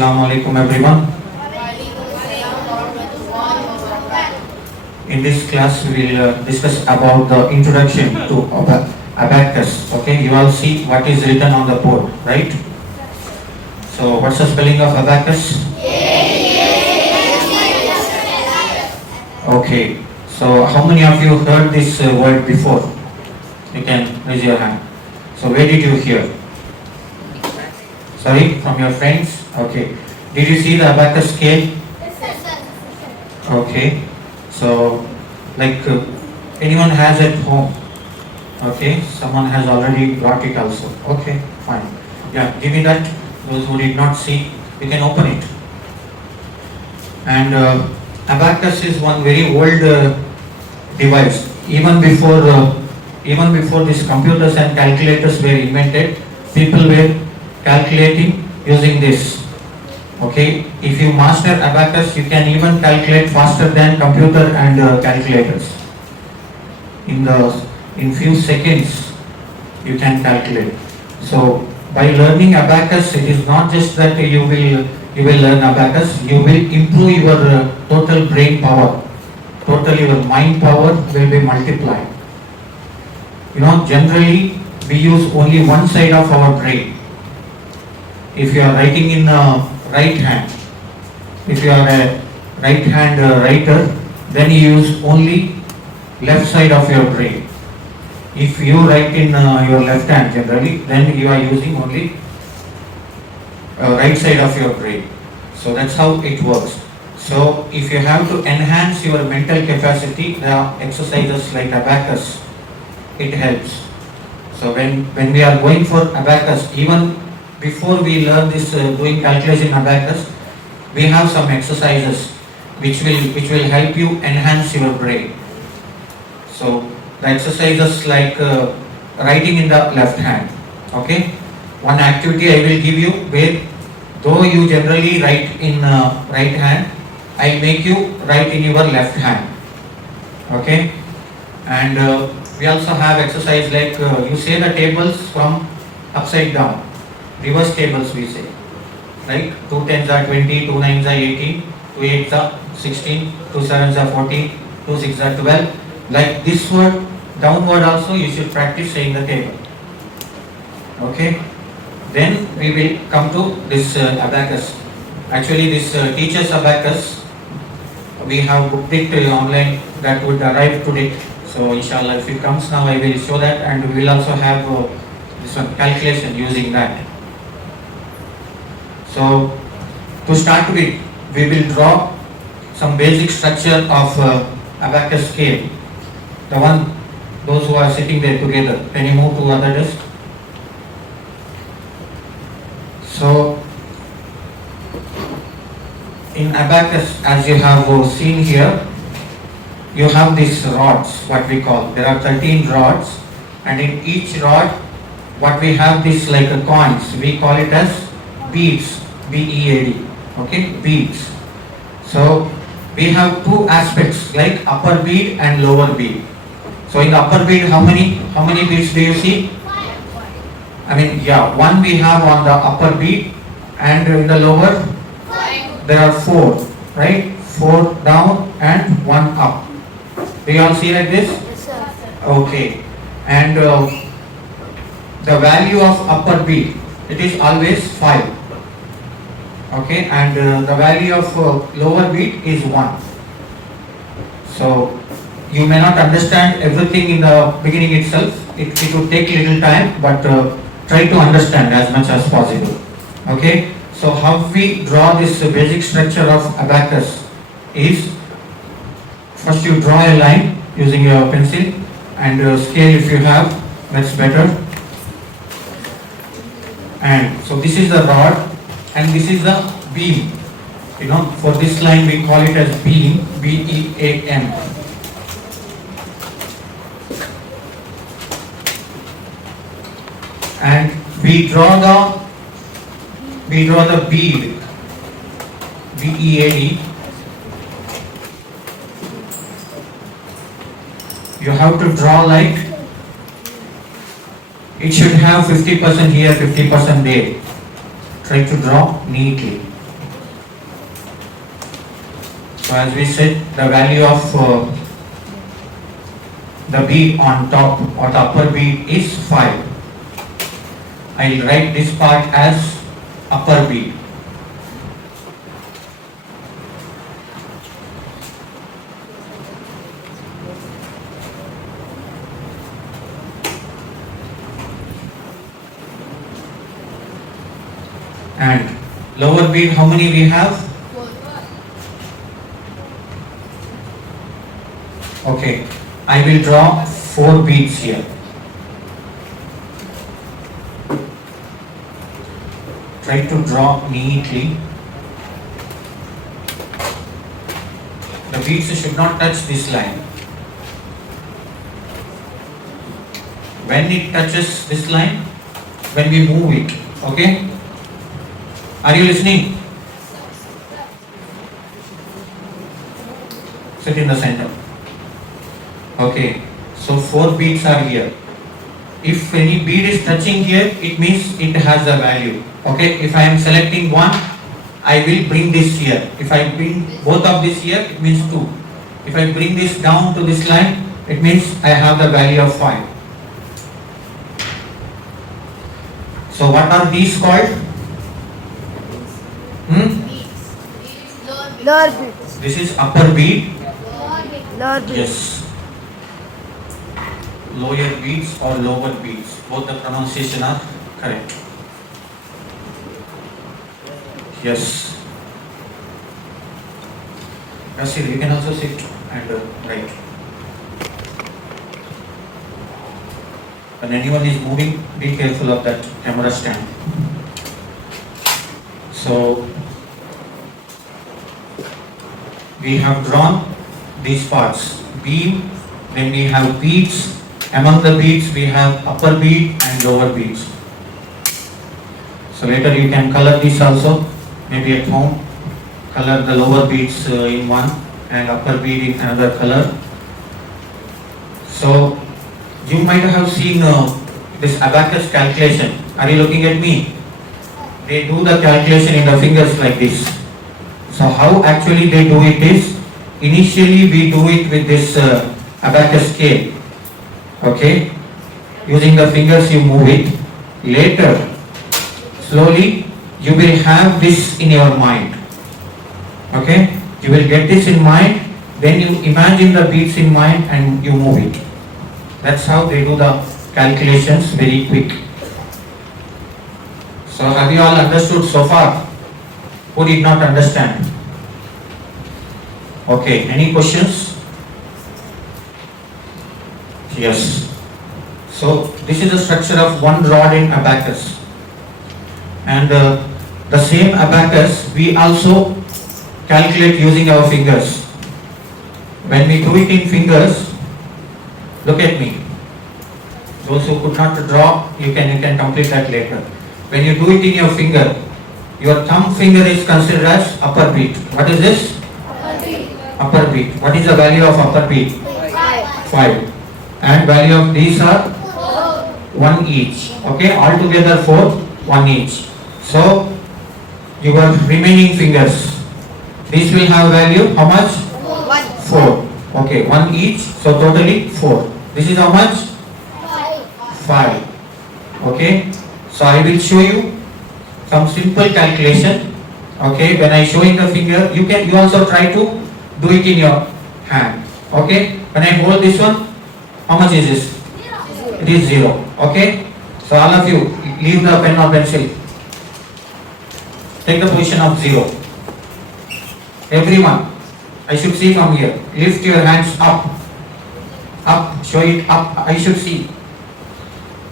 Assalamu alaikum everyone. In this class we will discuss about the introduction to Abacus. Okay, you all see what is written on the board, right? So what's the spelling of Abacus? Okay, so how many of you heard this word before? You can raise your hand. So where did you hear? Sorry, from your friends? Okay. Did you see the Abacus scale? Okay. So, like anyone has at home? Okay. Someone has already brought it also. Okay, fine. Yeah, give me that. Those who did not see, you can open it. And Abacus is one very old device. Even before these computers and calculators were invented, people were calculating using this. Okay, if you master Abacus, you can even calculate faster than computer and calculators. In few seconds, you can calculate. So by learning Abacus, it is not just that you will learn Abacus. You will improve your total brain power. Total your mind power will be multiplied. You know, generally we use only one side of our brain. If you are writing in right hand, if you are a right hand writer, then you use only left side of your brain. If you write in your left hand generally, then you are using only right side of your brain. So that's how it works. So if you have to enhance your mental capacity, there are exercises like Abacus. It helps. So when we are going for Abacus, even before we learn this doing calculation Abacus, we have some exercises which will help you enhance your brain. So the exercises like writing in the left hand. Okay, one activity I will give you where though you generally write in right hand, I will make you write in your left hand. Okay, and we also have exercise like you say the tables from upside down. Reverse tables we say, right? 2 tens are 20, 2 nines are 18, 2 eights are 16, 2 sevens are 14, 2 sixes are 12. Like this word, downward also you should practice saying the table. Okay? Then we will come to this Abacus. Actually this teacher's Abacus, we have booked it online, that would arrive today. So inshallah if it comes now I will show that, and we will also have this one calculation using that. So to start with, we will draw some basic structure of Abacus scale. Those who are sitting there together, can you move to other desk? So in Abacus, as you have seen here, you have these rods, what we call. There are 13 rods, and in each rod, what we have this like a coins. We call it as beads, B-E-A-D, okay, beads. So we have two aspects like upper bead and lower bead. So in the upper bead, how many beads do you see? I mean, yeah, one we have on the upper bead, and in the lower there are 4, right? 4 down and 1 up. Do you all see like this? Okay, and the value of upper bead, it is always 5. Okay, and the value of lower bead is 1. So you may not understand everything in the beginning itself. It will take little time, but try to understand as much as possible. Okay, so how we draw this basic structure of Abacus is, first you draw a line using your pencil, and scale if you have, that's better. And so this is the rod, and this is the beam. You know, for this line we call it as beam, B-E-A-M. And we draw the bead, B-E-A-D. You have to draw like, it should have 50% here, 50% there. Try to draw neatly. So as we said, the value of the bead on top or the upper bead is 5. I'll write this part as upper bead. And lower bead, how many we have? Okay, I will draw 4 beads here. Try to draw neatly. The beads should not touch this line. When it touches this line, when we move it, okay? Are you listening? Sit in the center. Okay, so 4 beads are here. If any bead is touching here, it means it has a value. Okay, if I am selecting one, I will bring this here. If I bring both of this here, it means 2. If I bring this down to this line, it means I have the value of 5. So what are these called? Lower beads. This is upper bead. Lower beads. Yes. Lower beads or lower beads. Both the pronunciation are correct. Yes. Rasir, you can also sit and write. When anyone is moving, be careful of that camera stand. So, we have drawn these parts, beam, then we have beads. Among the beads we have upper bead and lower beads. So later you can color this also, maybe at home. Color the lower beads in one and upper bead in another color. So you might have seen this abacus calculation. Are you looking at me? They do the calculation in the fingers like this. So how actually they do it is, initially we do it with this abacus scale. Okay, using the fingers you move it. Later, slowly you will have this in your mind. Okay, you will get this in mind, then you imagine the beads in mind and you move it. That's how they do the calculations very quick. So have you all understood so far? Who did not understand? Okay, any questions? Yes. So this is the structure of one rod in abacus. And the same abacus we also calculate using our fingers. When we do it in fingers, look at me. Those who could not draw, you can complete that later. When you do it in your finger, your thumb finger is considered as upper bead. What is this? Upper bead. Upper bead. What is the value of upper bead? 5. And value of these are 1 each. Okay, altogether 4, 1 each. So your remaining fingers, these will have value how much? 4. Okay, 1 each. So totally 4. This is how much? 5. Okay. So I will show you some simple calculation. Okay, when I show in the finger, you also try to do it in your hand. Okay, when I hold this one, how much is this? 0. It is 0. Okay, so all of you leave the pen or pencil. Take the position of 0. Everyone, I should see from here. Lift your hands up. Up, show it up. I should see.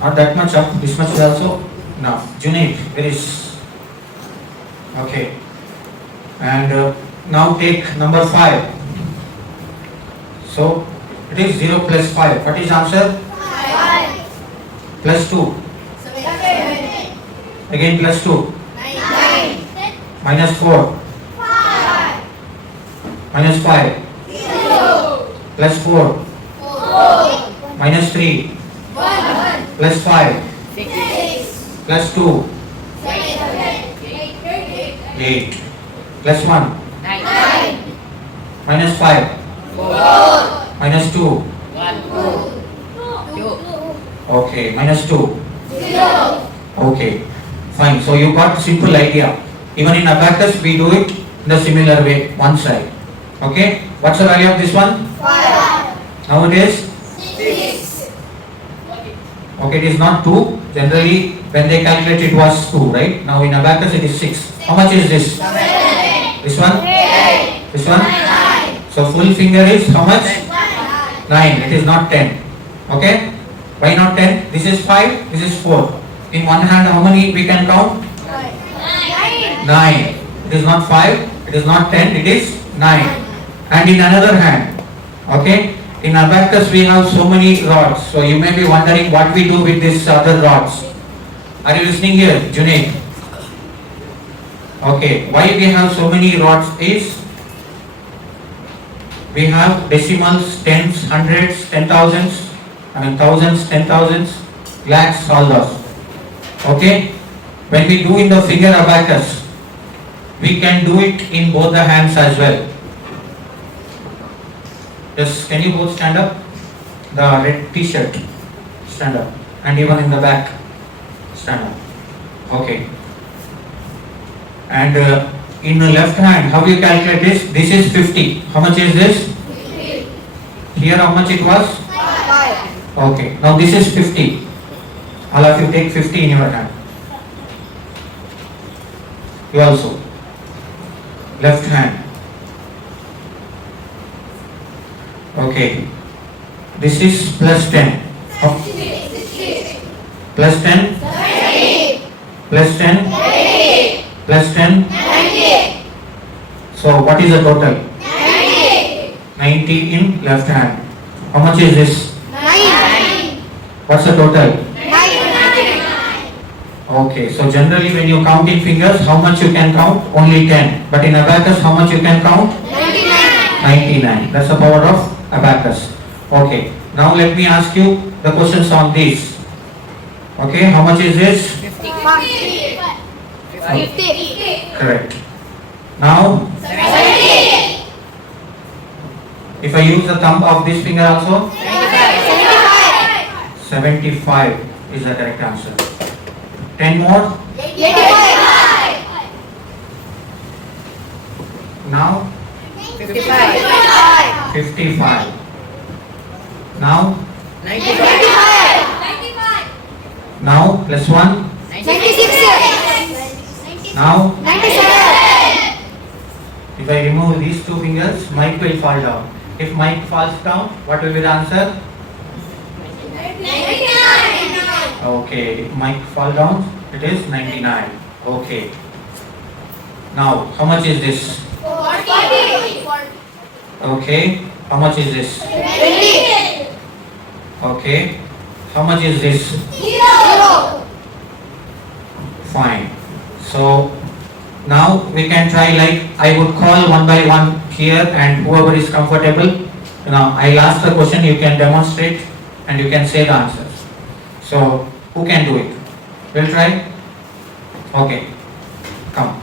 Not that much up. This much is also. Now, Junaid, where is? Okay. And now take number 5. So it is 0 plus 5. What is answer? 5. Plus 2. 7. Again plus 2. 9. Minus 4. 5. Minus 5. 0. Plus 4. 4. Minus 3. 1. Plus 5. 6. Plus 2. 7. 8. Plus 1. 9. Minus 5. 4. Minus 2. 2. Okay. Minus 2. 0. Okay. Fine. So you got simple idea. Even in abacus we do it in the similar way, one side. Okay. What's the value of this one? 5. Now it is? 6. Okay, it is not 2. Generally, when they calculate it was 2, right? Now in abacus it is 6. How much is this? 7. This one? 8. This one? 9. So full finger is how much? 9. 9. It is not 10. Okay? Why not 10? This is 5, this is 4. In one hand, how many we can count? 9. 9. It is not 5, it is not 10, it is 9. And in another hand, okay? In abacus we have so many rods. So you may be wondering what we do with these other rods. Are you listening here, Junaid? Okay, why we have so many rods is we have decimals, tens, hundreds, 10,000s, thousands, 10,000s, lakhs, all those. Okay? When we do in the finger abacus, we can do it in both the hands as well. Yes, can you both stand up? The red t-shirt, stand up. And even in the back, stand up. Okay. And in the left hand, how do you calculate this? This is 50. How much is this? 50. Here how much it was? 5. Okay. Now this is 50. All of you take 50 in your hand. You also. Left hand. Okay. This is plus 10. Oh, 60. plus 10. 70. Plus 10. 80. Plus 10. 90. So what is the total? 90. 90 in left hand. How much is this? 9. What's the total? 99. Okay. So generally when you count in fingers, how much you can count? Only 10. But in abacus, how much you can count? 99. 99. That's the power of abacus. Okay. Now let me ask you the questions on this. Okay. How much is this? 50. 50. Correct. Now, 70. if I use the thumb of this finger also, 75. 75 is the correct answer. 10 more. 85. Now, 55. 55. Now, 95. now plus 1. 96. Now, 97. if I remove these two fingers, Mike will fall down. If Mike falls down, what will be the answer? 99. Okay, if Mike fall down, it is 99. Okay. Now, how much is this? 40. Okay. How much is this? 20. Okay. How much is this? 0. Fine. So, now we can try, like I would call one by one here, and whoever is comfortable, now I'll ask the question, you can demonstrate and you can say the answers. So, who can do it? We'll try? Okay. Come.